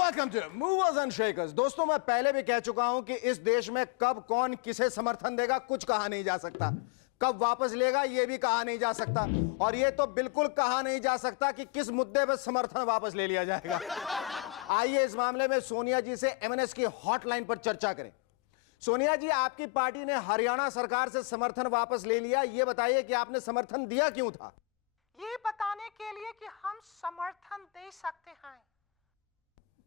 Welcome to movers and shakers. दोस्तों, मैं पहले भी कह चुका हूं कि इस देश में कब कौन किसे समर्थन देगा कुछ कहा नहीं जा सकता, कब वापस लेगा यह भी कहा नहीं जा सकता, और यह तो बिल्कुल कहा नहीं जा सकता कि किस मुद्दे पर समर्थन वापस ले लिया जाएगा। आइए इस मामले में सोनिया जी से एमएनएस की हॉटलाइन पर चर्चा करें। सोनिया जी, आपकी पार्टी ने हरियाणा सरकार से समर्थन वापस ले लिया, यह बताइए कि आपने समर्थन दिया क्यों था? ये बताने के लिए कि हम समर्थन दे सकते हैं।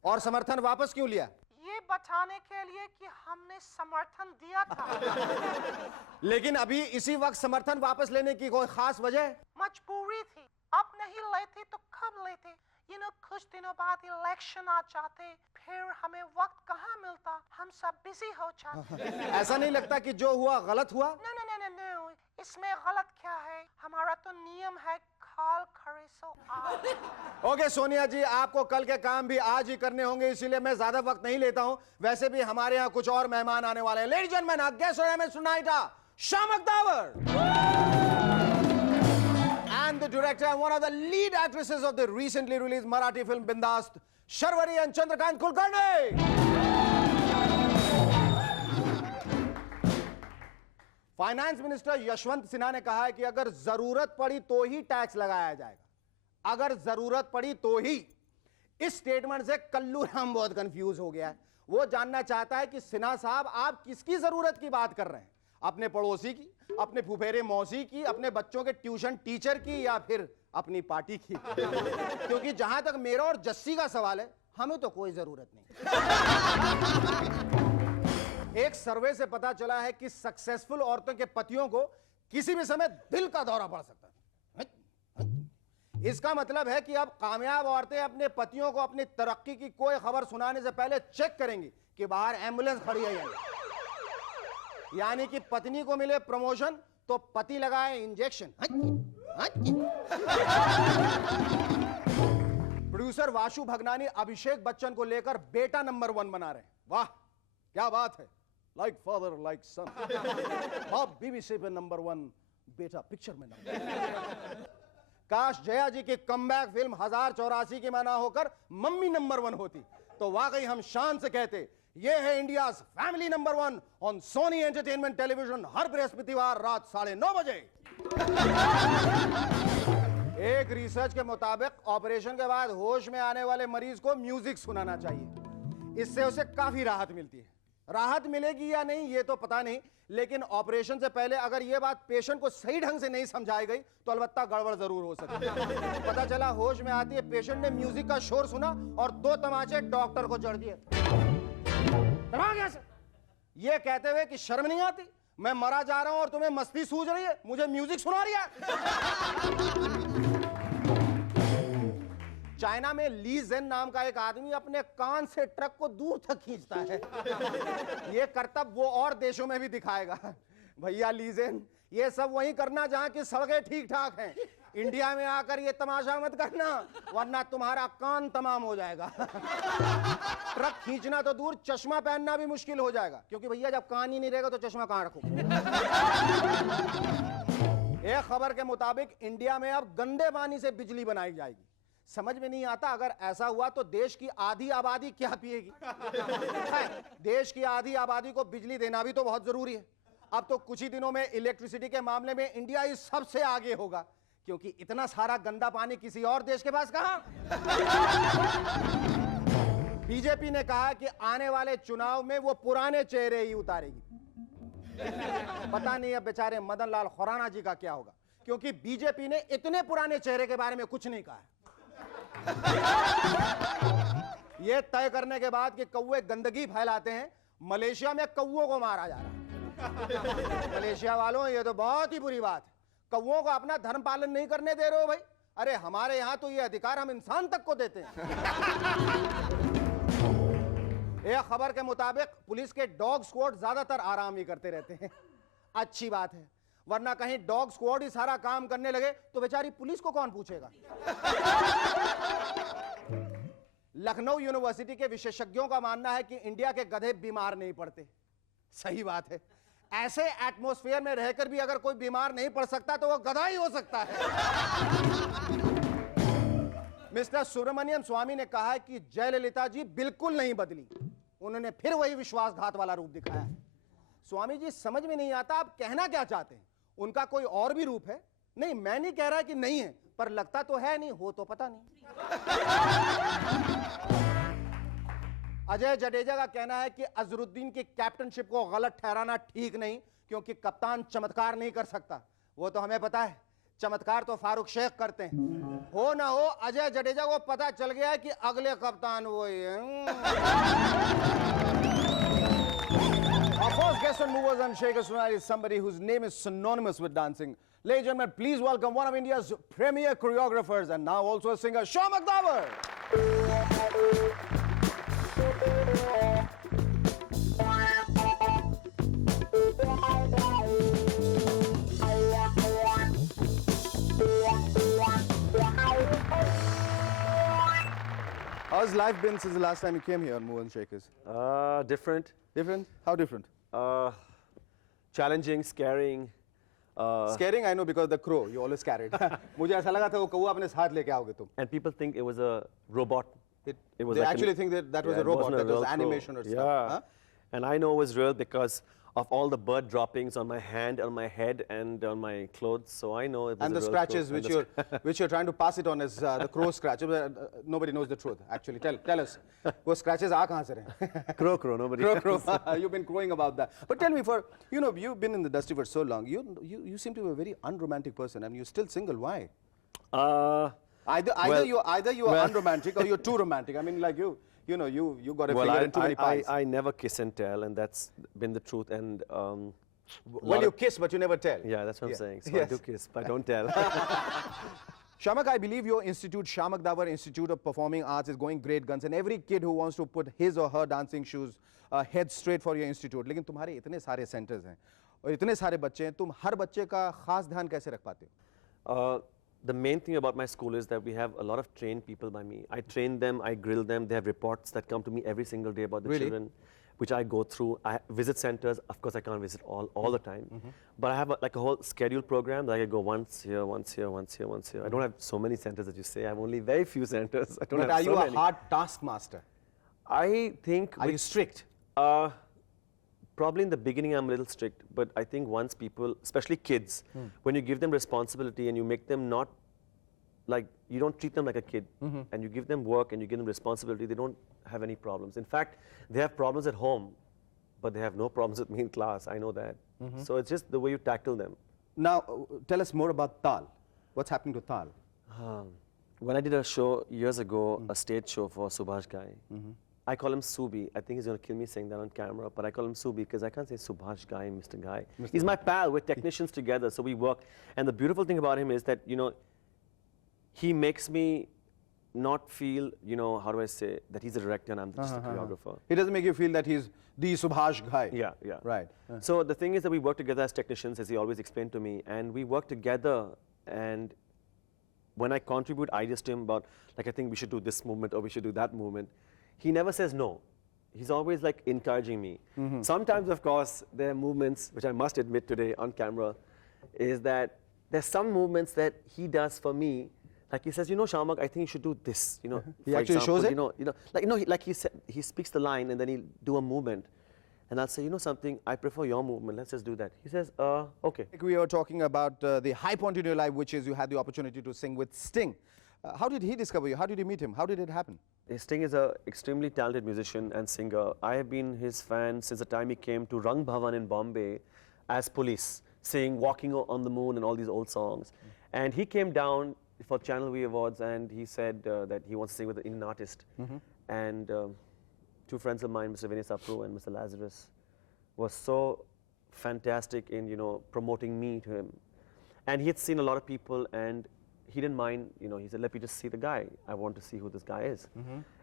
और समर्थन वापस क्यों लिया? ये बताने के लिए कि हमने समर्थन दिया था। लेकिन अभी इसी वक्त समर्थन वापस लेने की कोई खास वजह? मजबूरी थी, अब नहीं लेते तो कब लेते? कुछ दिनों बाद इलेक्शन आ जाते, फिर हमें वक्त कहाँ मिलता, हम सब बिजी हो जाते। ऐसा नहीं लगता कि जो हुआ गलत हुआ? नो, इसमें गलत क्या है? हमारा तो नियम है खाल खड़े सो आग। ओके सोनिया जी, आपको कल के काम भी आज ही करने होंगे, इसीलिए मैं ज्यादा वक्त नहीं लेता हूं। वैसे भी हमारे यहाँ कुछ और मेहमान आने वाले हैं। Ladies and gentleman, guest on MS tonight Shiamak Davar and the director and one of the lead actresses of the recently released Marathi film Bindast, Sharvari and Chandrakant Kulkarni. Finance minister Yashwant Sinha ने कहा है कि अगर जरूरत पड़ी तो ही टैक्स लगाया जाएगा, अगर जरूरत पड़ी तो ही। इस स्टेटमेंट से कल्लू राम बहुत कंफ्यूज हो गया है। वो जानना चाहता है कि सिन्हा साहब आप किसकी जरूरत की बात कर रहे हैं, अपने पड़ोसी की, अपने फुफेरे मौसी की, अपने बच्चों के ट्यूशन टीचर की, या फिर अपनी पार्टी की? क्योंकि जहां तक मेरा और जस्सी का सवाल है, हमें तो कोई जरूरत नहीं। एक सर्वे से पता चला है कि सक्सेसफुल औरतों के पतियों को किसी भी समय दिल का दौरा पड़ सकता है। इसका मतलब है कि अब कामयाब औरतें अपने पतियों को अपनी तरक्की की कोई खबर सुनाने से पहले चेक करेंगी कि बाहर एम्बुलेंस खड़ी है या नहीं। यानी कि पत्नी को मिले प्रमोशन तो पति लगाए इंजेक्शन। प्रोड्यूसर वाशु भगनानी अभिषेक बच्चन को लेकर बेटा नंबर 1 बना रहे हैं। वाह क्या बात है, लाइक फादर लाइक सन। बाप बीबीसी पे नंबर 1, बेटा पिक्चर में नंबर 1। काश जया जी की कमबैक फिल्म 1084 की माना होकर मम्मी नंबर 1 होती तो वाकई हम शान से कहते ये है India family number 1 on Sony entertainment television, हर बृहस्पतिवार रात 9:30 बजे। एक रिसर्च के मुताबिक ऑपरेशन के बाद होश में आने वाले मरीज को म्यूजिक सुनाना चाहिए, इससे उसे काफी राहत मिलती है। राहत मिलेगी या नहीं ये तो पता नहीं, लेकिन ऑपरेशन से पहले अगर यह बात पेशेंट को सही ढंग से नहीं समझाई गई तो अलबत्ता गड़बड़ जरूर हो सकती है। पता चला होश में आती है पेशेंट ने म्यूजिक का शोर सुना और 2 तमाचे डॉक्टर को जड़ दिए। ये कहते हुए कि शर्म नहीं आती, मैं मरा जा रहा हूं और तुम्हें मस्ती सूझ रही है, मुझे म्यूजिक सुना रही है। चाइना में ली जेन नाम का एक आदमी अपने कान से ट्रक को दूर तक खींचता है। यह करतब वो और देशों में भी दिखाएगा। भैया ली जेन, ये सब वहीं करना जहां की सड़कें ठीक ठाक हैं। इंडिया में आकर ये तमाशा मत करना, वरना तुम्हारा कान तमाम हो जाएगा। ट्रक खींचना तो दूर, चश्मा पहनना भी मुश्किल हो जाएगा, क्योंकि भैया जब कान ही नहीं रहेगा तो चश्मा कहां रखो। एक खबर के मुताबिक इंडिया में अब गंदे पानी से बिजली बनाई जाएगी। समझ में नहीं आता, अगर ऐसा हुआ तो देश की आधी आबादी क्या पिएगी? देश की आधी आबादी को बिजली देना भी तो बहुत जरूरी है। अब तो कुछ ही दिनों में इलेक्ट्रिसिटी के मामले में इंडिया ही सबसे आगे होगा, क्योंकि इतना सारा गंदा पानी किसी और देश के पास कहां। बीजेपी ने कहा कि आने वाले चुनाव में वो पुराने चेहरे ही उतारेगी। पता नहीं अब बेचारे मदन लाल खुराना जी का क्या होगा, क्योंकि बीजेपी ने इतने पुराने चेहरे के बारे में कुछ नहीं कहा है। यह तय करने के बाद कि कौवे गंदगी फैलाते हैं, मलेशिया में कौवों को मारा जा रहा है। मलेशिया वालों, यह तो बहुत ही बुरी बात है। कौवों को अपना धर्म पालन नहीं करने दे रहे हो भाई। अरे हमारे यहां तो यह अधिकार हम इंसान तक को देते हैं। एक खबर के मुताबिक पुलिस के डॉग स्क्वाड ज्यादातर आराम ही करते रहते हैं। अच्छी बात है, वरना कहीं डॉग स्क्वाड ही सारा काम करने लगे तो बेचारी पुलिस को कौन पूछेगा। लखनऊ यूनिवर्सिटी के विशेषज्ञों का मानना है कि इंडिया के गधे बीमार नहीं पड़ते। सही बात है, ऐसे एटमॉस्फेयर में रहकर भी अगर कोई बीमार नहीं पड़ सकता तो वो गधा ही हो सकता है। मिस्टर सुब्रमण्यम स्वामी ने कहा है कि जयललिता जी बिल्कुल नहीं बदली, उन्होंने फिर वही विश्वासघात वाला रूप दिखाया है। स्वामी जी समझ में नहीं आता आप कहना क्या चाहते हैं, उनका कोई और भी रूप है? नहीं, मैं नहीं कह रहा कि नहीं है, पर लगता तो है नहीं, हो तो पता नहीं। अजय जडेजा का कहना है कि अजरुद्दीन की कैप्टनशिप को गलत ठहराना ठीक नहीं, क्योंकि कप्तान चमत्कार नहीं कर सकता। वो तो हमें पता है, चमत्कार तो फारूक शेख करते हैं। हो ना हो, अजय जडेजा को पता चल गया है कि अगले कप्तान वो ही है। Our first guest on Movers and Shakers tonight is somebody whose name is synonymous with dancing. Ladies and gentlemen, please welcome one of India's premier choreographers and now also a singer, Shamak Davar. How's life been since the last time you came here on Movers and Shakers? Different, Different? How different? challenging, scaring. Scaring, I know, because the crow, you always carried. मुझे ऐसा लगा था वो कौवा अपने साथ लेके आओगे तुम. And people think it was a robot. It was they like actually think that was yeah, a robot, it wasn't that a was real animation crow. or stuff. Yeah. Huh? And I know it was real because of all the bird droppings on my hand, on my head, and on my clothes. So I know it was And a the real scratches crow. which And the you're which you're trying to pass it on as the crow scratch. Nobody knows the truth. Actually, tell us. वो scratches आ कहाँ से रहे? crow, nobody. Crow. You've been crowing about that. But tell me, for you've been in the industry for so long. You seem to be a very unromantic person, and you're still single. Why? Either well, you are unromantic or you're too romantic. I mean, like you got a Well, finger in too many pies. I never kiss and tell, and that's been the truth. And Well, you kiss, but you never tell. yeah, that's what I'm saying. So Yes. I do kiss, but I don't tell. Shamak, I believe your institute, Shamak Davar Institute of Performing Arts, is going great guns, and every kid who wants to put his or her dancing shoes head straight for your institute. लेकिन तुम्हारे इतने सारे centers हैं और इतने सारे बच्चे हैं, तुम हर बच्चे का खास ध्यान कैसे रख पाते हो? The main thing about my school is that we have a lot of trained people by me. I train them, I grill them. They have reports that come to me every single day about the Really? children, which I go through. I visit centers. Of course, I can't visit all the time. But I have like a whole scheduled program that I go once here, once here, once here, once here. I don't have so many centers that you say. I have only very few centers. I don't But have are so you a many. hard taskmaster? I think Are you strict? probably in the beginning I'm a little strict, but I think once people, especially kids, when you give them responsibility and you make them not like, you don't treat them like a kid, and you give them work and you give them responsibility, they don't have any problems. In fact, they have problems at home, but they have no problems with me in class. I know that. So it's just the way you tackle them. Now, tell us more about Tal. What's happening to Tal? When I did a show years ago, a stage show for Subhash Ghai, I call him Subi. I think he's going to kill me saying that on camera, but I call him Subi because I can't say Subhash Ghai, Mr. Ghai. He's my pal. We're technicians together, so we work. And the beautiful thing about him is that, he makes me not feel, how do I say, that he's a director and I'm just a choreographer. He doesn't make you feel that he's the Subhash guy. Yeah. Right. So the thing is that we work together as technicians, as he always explained to me, and we work together. And when I contribute ideas to him about, like, I think we should do this movement or we should do that movement, he never says no. He's always like encouraging me. Sometimes, of course, there are movements, which I must admit today on camera, is that there's some movements that he does for me. Like he says, Shamak, I think you should do this. He for actually shows example, he speaks the line and then he'll do a movement, and I'll say, something, I prefer your movement. Let's just do that. He says, okay. We were talking about the high point in your life, which is you had the opportunity to sing with Sting. How did he discover you? How did you meet him? How did it happen? Sting is an extremely talented musician and singer. I have been his fan since the time he came to Rang Bhavan in Bombay as police, singing Walking on the Moon and all these old songs. And he came down for Channel V Awards and he said that he wants to sing with an Indian artist. And two friends of mine, Mr. Vinay Sapru and Mr. Lazarus, were so fantastic in, promoting me to him. And he had seen a lot of people and he didn't mind, he said, let me just see the guy. I want to see who this guy is.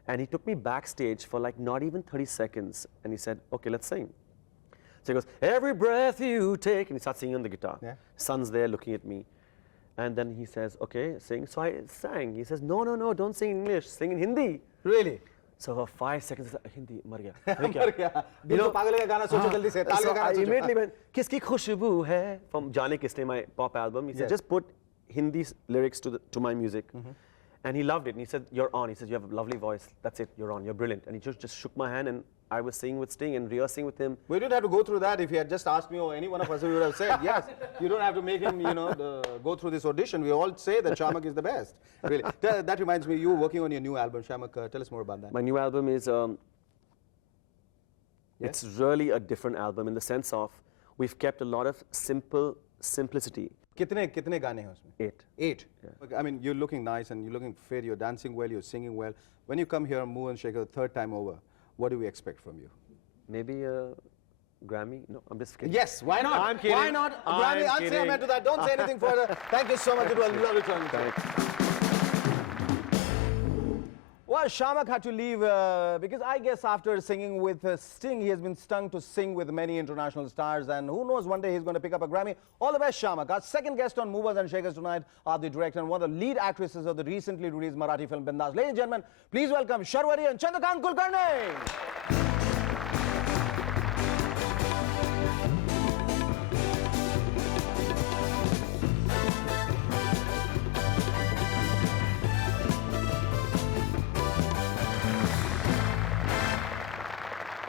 And he took me backstage for like not even 30 seconds and he said, okay, let's sing. So he goes, every breath you take, and he starts singing on the guitar. Yeah. Son's there looking at me. And then he says, okay, sing. So I sang. He says, no, don't sing in English, sing in Hindi. Really? So for 5 seconds, Hindi, मर गया. अरे क्या? मर गया. दिल तो पागल का गाना सोचो जल्दी से. ताल So का गाना I सोचो. immediately went, किसकी खुशबू है? From जाने किसने, my pop album. He said, Yes. just put Hindi lyrics to my music. And he loved it. And he said, you're on. He said, you have a lovely voice. That's it. You're on. You're brilliant. And he just shook my hand, and I was singing with Sting and rehearsing with him. We didn't have to go through that. If he had just asked me or any one of us, we would have said, yes, you don't have to make him, go through this audition. We all say that Shamak is the best. Really. That reminds me, you working on your new album, Shamak. Tell us more about that. My new album is, it's really a different album in the sense of we've kept a lot of simplicity. कितने गाने हैं उसमें? 8. 8. I mean, you're looking nice and you're looking fit. You're dancing well. You're singing well. When you come here, Move and Shaker, the third time over, what do we expect from you? Maybe a Grammy? No, I'm just kidding. Yes, why not? I'm kidding. Why not? Grammy, I'm answer kidding. to that. Don't say anything further. Thank you so much. It was lovely talking to you. Thanks. Well, Shamak had to leave because I guess after singing with Sting, he has been stung to sing with many international stars, and who knows, one day he's going to pick up a Grammy. All the best, Shamak. Our second guest on Movers and Shakers tonight are the director and one of the lead actresses of the recently released Marathi film Bindas. Ladies and gentlemen, please welcome Sharwari and Chandrakant Kulkarni.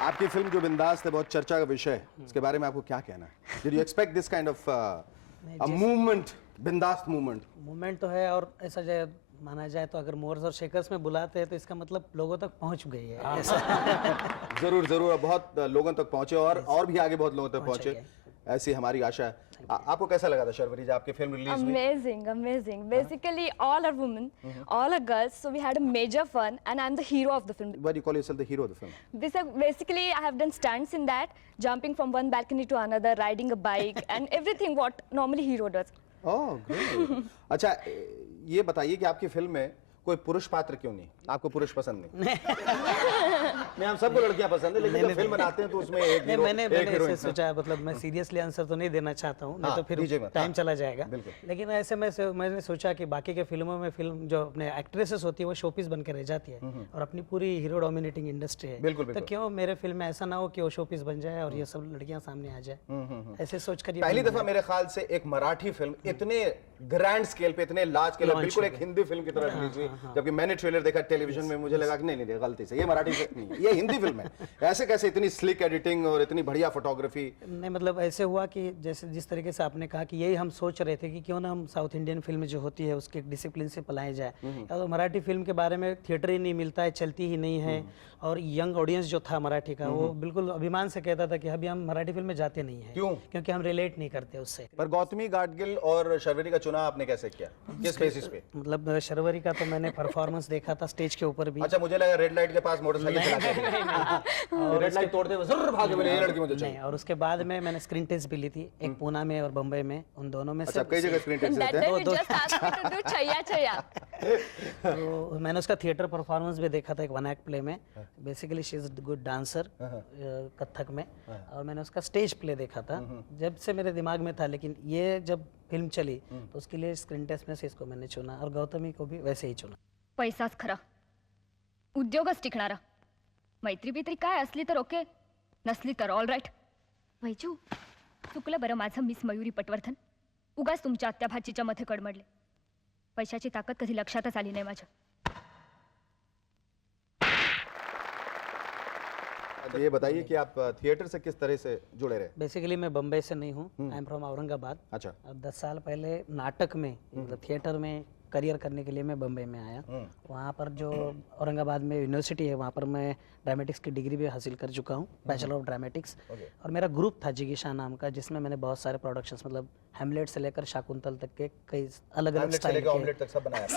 आपकी film जो बिंदास है बहुत चर्चा का विषय है, इसके बारे में आपको क्या कहना है? Did you expect this kind of a movement, बिंदास movement? मूवमेंट तो है, और ऐसा जाए माना जाए तो अगर मोर्स और शेकर्स में बुलाते हैं तो इसका मतलब लोगों तक पहुंच गई है ऐसा। जरूर जरूर बहुत लोगों तक पहुंचे और भी आगे बहुत लोगों तक पहुंचे, ऐसी हमारी आशा है। आपको कैसा लगा था शर्वरी जब आपकी फिल्म रिलीज हुई? Amazing. Basically, all are women, all are girls, so we had a major fun, and I'm the hero of the film. Why do you call yourself the hero of the film? Basically, I have done stunts in that, jumping from one balcony to another, riding a bike, and everything what normally hero does. Oh, great. अच्छा, ये बताइए कि आपकी film में कोई पुरुष पात्र क्यों नहीं? आपको पुरुष पसंद नहीं? नहीं, हम सबको लड़कियां पसंद है, लेकिन जब फिल्म बनाते हैं तो उसमें एक हीरो, मैंने एक ऐसे हीरोइन। सोचा, मतलब मैं सीरियसली आंसर तो नहीं देना चाहता हूँ, नहीं तो फिर टाइम चला जाएगा। लेकिन ऐसे मैंने सोचा कि बाकी के फिल्मों में फिल्म जो अपने एक्ट्रेसेस होती है वो शोपीस बन के रह जाती है और अपनी पूरी हीरो डोमिनेटिंग इंडस्ट्री है, तो क्यों मेरे फिल्म में ऐसा ना हो कि वो शोपीस बन जाए और ये सब लड़कियां सामने आ जाए। ऐसे सोचकर पहली दफा मेरे ख्याल से एक मराठी फिल्म इतने ग्रैंड स्केल पे, इतने लार्ज स्केल पे, बिल्कुल एक हिंदी फिल्म की तरह रिलीज हुई, जबकि मैंने ट्रेलर देखा टेलीविजन में, मुझे लगा कि नहीं गलती से, ये मराठी फिल्म नहीं है, ये हिंदी फिल्म है। ऐसे कैसे इतनी स्लिक एडिटिंग और इतनी बढ़िया फोटोग्राफी? नहीं, मतलब ऐसे हुआ कि जैसे जिस तरीके से आपने कहा कि यही हम सोच रहे थे कि क्यों ना हम साउथ इंडियन फिल्म जो होती है उसके एक डिसिप्लिन से पलाए जाए, या तो मराठी फिल्म के बारे में थिएटर ही नहीं मिलता है, चलती ही नहीं है, और यंग ऑडियंस जो था मराठी का वो बिल्कुल अभिमान से कहता था कि अभी हम मराठी फिल्म में जाते नहीं है। क्यों? क्योंकि हम रिलेट नहीं करते उससे। पर गौतमी गाडगिल और शर्वरी का चुनाव आपने कैसे किया, किस बेसिस पे? मतलब शर्वरी का तो मैंने परफॉर्मेंस देखा था स्टेज के ऊपर भी। अच्छा, मुझे लगा रेड लाइट के पास मोटरसाइकिल चलाते रेड लाइट तोड़ते हुए जरूर भागे, बोले ये लड़की मुझे चाहिए। नहीं, और उसके बाद में मैंने स्क्रीन टेस्ट भी ली थी, एक पूना में और बम्बई में, उन दोनों में अच्छा, कई जगह स्क्रीन टेस्ट That देते हैं। time you just asked me to do chaya. तो मैंने उसका थिएटर परफॉर्मेंस भी देखा था एक वन एक्ट प्ले में। Basically she is good dancer Kathak में, और मैंने उसका स्टेज प्ले देखा था जब से मेरे दिमाग में था, लेकिन ये जब फिल्म चली तो उसके लिए स्क्रीन टेस्ट में से इसको मैंने चुना और गौतमी को भी वैसे ही चुना। पैसाच खरा, उद्योगच टिकणारा, मैत्री बित्री काय असली तर ओके, नसली तर ऑल राईट. वैजू, चुकलं बरं माझं मिस मयुरी पटवर्धन, उगाच तुमच्या आत्या भाचीच्या मध्ये कडमडले. पैशाची ताकद कधी लक्षातच आली नाही माझ्या. ये बताइए कि आप थिएटर से किस तरह से जुड़े रहे? बेसिकली मैं बम्बई से नहीं हूँ, आई एम फ्रॉम औरंगाबाद। अच्छा। अब 10 साल पहले नाटक में, मतलब थिएटर में करियर करने के लिए मैं बम्बई में आया। वहाँ पर जो औरंगाबाद में यूनिवर्सिटी है, वहाँ पर मैं ड्रामेटिक्स की डिग्री भी हासिल कर चुका हूँ, बैचलर ऑफ ड्रामेटिक्स। और मेरा ग्रुप था जिगीशा नाम का, जिसमें मैंने बहुत सारे प्रोडक्शंस, मतलब हेमलेट से लेकर शाकुंतल तक के कई अलग अलग स्टाइल के ऑमलेट तक सब बनाया।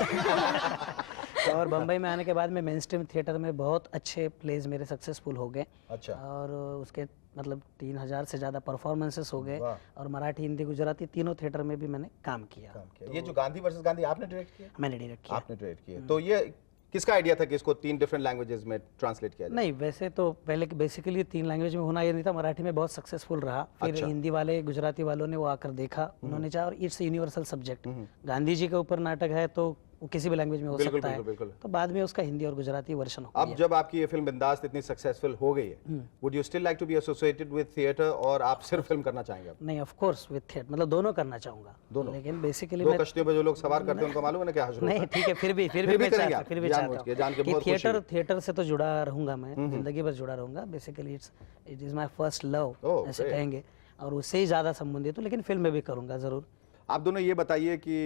और बम्बई में आने के बाद में मेन स्ट्रीम थिएटर में बहुत अच्छे प्लेज मेरे सक्सेसफुल हो गए। अच्छा। और उसके मतलब 3000 से ज़्यादा परफॉर्मेंसेस हो गए, और मराठी, हिंदी, गुजराती तीनों थिएटर में भी मैंने काम किया। ये जो गांधी वर्सेस गांधी आपने डायरेक्ट किया? मैंने डायरेक्ट किया। आपने डायरेक्ट किया, तो ये किसका आइडिया था कि इसको 3 डिफरेंट लैंग्वेजेस में ट्रांसलेट किया जाए? नहीं, वैसे तो पहले बेसिकली 3 लैंग्वेज में होना ये नहीं था, मराठी में बहुत सक्सेसफुल रहा। फिर हिंदी वाले, गुजराती वालों ने वो आकर देखा, उन्होंने चाहा, और it's universal subject, Gandhi ji के ऊपर नाटक है तो वो किसी भी लैंग्वेज में हो बिल्कुल, सकता है। बिल्कुल, बिल्कुल। तो बाद में उसका हिंदी और गुजराती वर्जन हो अब गया। जब आपकी ये फिल्म बिंदास इतनी सक्सेसफुल हो गई है, would you still like to be associated with theatre, और आप सिर्फ फिल्म करना चाहेंगे? अब नहीं, ऑफ कोर्स विद थिएटर, मतलब दोनों करना चाहूंगा। दोनों? लेकिन बेसिकली दो मैं कश्तियों पे जो लोग सवार करते हैं उनको मालूम है ना क्या हासिल होता नहीं, है? ठीक है, फिर भी फिर मैं भी करेंगे चाहता आप, फिर भी जानबूझ चाहता के, जान के हूँ कि बहुत खुशी थिएटर से तो जुड़ा रहूंगा मैं, जिंदगी भर जुड़ा रहूंगा। Basically it is my first love, Oh, ऐसे great. कहेंगे, और उससे ही ज्यादा संबंधित हूँ, लेकिन फिल्म में भी करूंगा जरूर। आप दोनों ये बताइए कि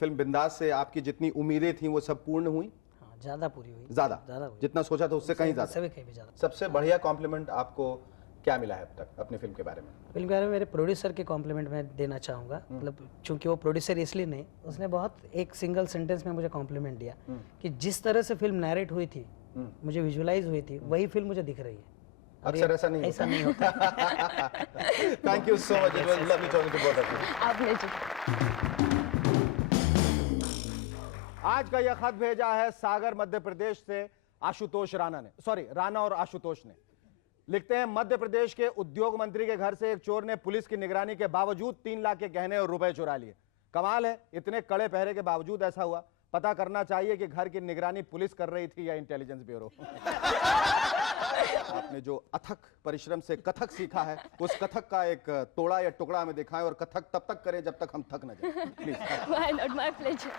फिल्म बिंदास से आपकी जितनी उम्मीदें थी वो सब पूर्ण हुई? हाँ, ज्यादा पूरी हुई, ज्यादा हुई, जितना सोचा था उससे कहीं ज्यादा? उससे भी कहीं भी ज्यादा। सबसे बढ़िया कॉम्प्लीमेंट आपको क्या मिला है अब तक अपनी फिल्म के बारे में? फिल्म के बारे में मेरे प्रोड्यूसर के कॉम्प्लीमेंट मैं देना चाहूँगा। मतलब चूंकि वो प्रोड्यूसर इसलिए नहीं, उसने बहुत एक सिंगल सेंटेंस में मुझे कॉम्प्लीमेंट दिया कि जिस तरह से फिल्म नैरेट हुई थी, मुझे विजुअलाइज हुई थी, वही फिल्म मुझे दिख रही है। और अक्सर ये ऐसा नहीं ऐसा नहीं होता। Thank you so much, it was lovely talking to both of you. आप ले जाओ। आज का यह खत भेजा है सागर मध्य प्रदेश से आशुतोष राणा ने, सॉरी राणा और आशुतोष ने। लिखते हैं, मध्य प्रदेश के उद्योग मंत्री के घर से एक चोर ने पुलिस की निगरानी के बावजूद 3 लाख के गहने और रुपए चुरा लिए। कमाल है, इतने कड़े पहरे के बावजूद ऐसा हुआ। पता करना चाहिए कि घर की निगरानी पुलिस कर रही थी या इंटेलिजेंस ब्यूरो। आपने जो अथक परिश्रम से कथक सीखा है, उस कथक का एक तोड़ा या टुकड़ा हमें दिखाएं, और कथक तब तक करें जब तक हम थक न जाएं, please. Why not? My pleasure.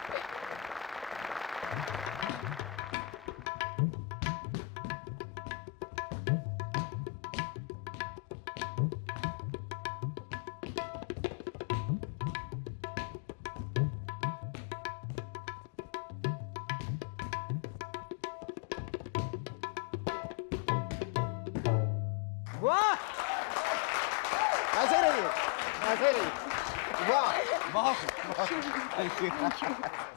वाह, ऐसे रहिए, ऐसे रहिए। वाह, बहुत, बहुत, थैंक यू।